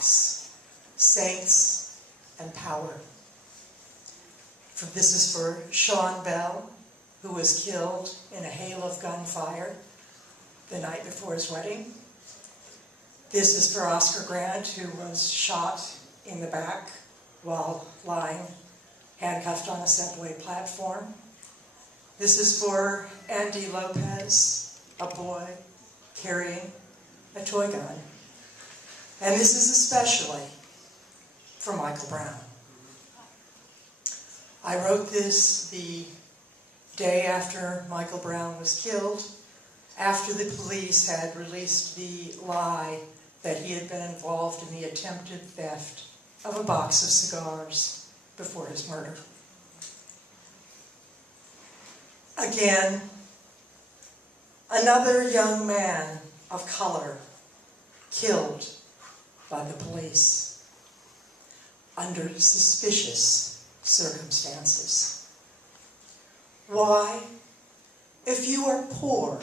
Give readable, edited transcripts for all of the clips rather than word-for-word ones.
box, saints and power. This is for Sean Bell, who was killed in a hail of gunfire the night before his wedding. This is for Oscar Grant, who was shot in the back while lying handcuffed on a subway platform. This is for Andy Lopez, a boy carrying a toy gun. And this is especially for Michael Brown. I wrote this the day after Michael Brown was killed, after the police had released the lie that he had been involved in the attempted theft of a box of cigars before his murder. Again, another young man of color killed by the police under suspicious circumstances. Why, if you are poor,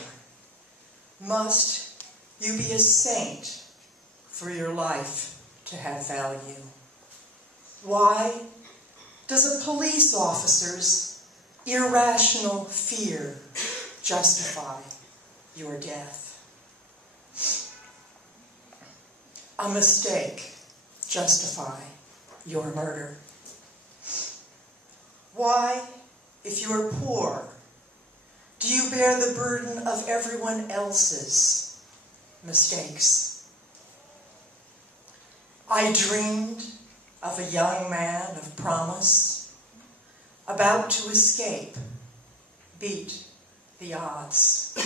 must you be a saint for your life to have value? Why does a police officer's irrational fear justify your death? A mistake justify your murder? Why, if you are poor, do you bear the burden of everyone else's mistakes? I dreamed of a young man of promise, about to escape, beat the odds.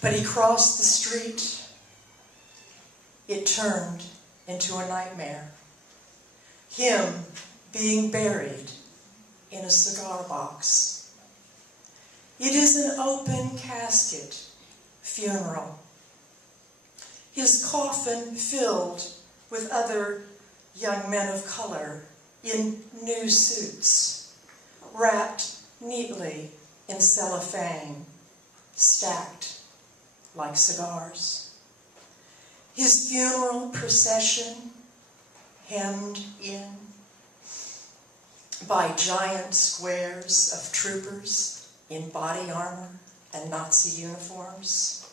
But he crossed the street. It turned into a nightmare. Him being buried in a cigar box. It is an open casket funeral. His coffin filled with other young men of color in new suits, wrapped neatly in cellophane, stacked like cigars. His funeral procession hemmed in by giant squares of troopers in body armor and Nazi uniforms,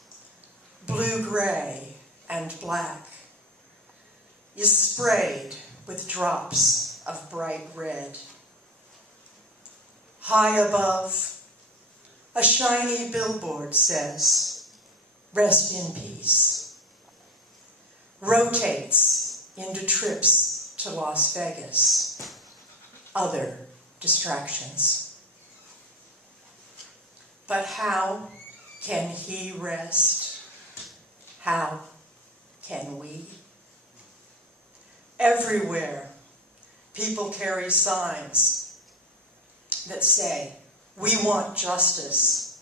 blue-gray and black, is sprayed with drops of bright red. High above, a shiny billboard says, "Rest in peace." Rotates into trips to Las Vegas, other distractions. But how can he rest? How can we? Everywhere, people carry signs that say, "We want justice."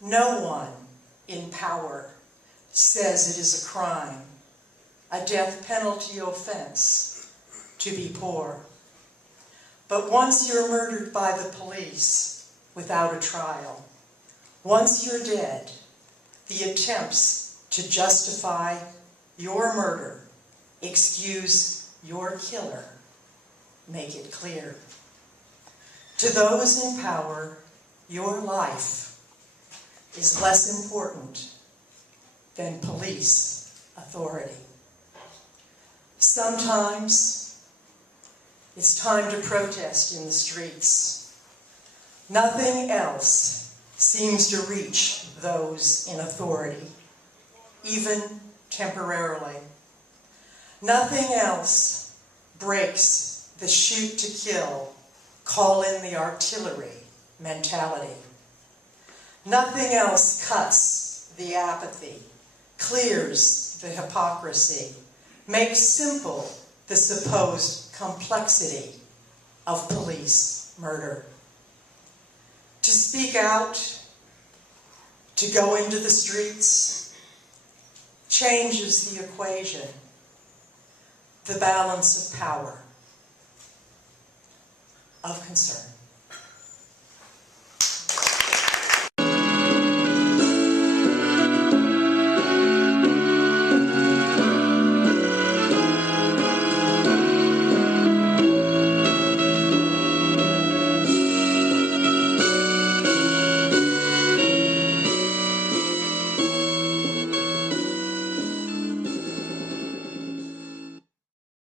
No one in power says it is a crime, a death penalty offense, to be poor. But once you're murdered by the police without a trial, once you're dead, the attempts to justify your murder, excuse your killer, make it clear. To those in power, your life is less important than police authority. Sometimes it's time to protest in the streets. Nothing else seems to reach those in authority, even temporarily. Nothing else breaks the shoot to kill, call in the artillery mentality. Nothing else cuts the apathy, clears the hypocrisy, makes simple the supposed complexity of police murder. To speak out, to go into the streets, changes the equation, the balance of power, of concern.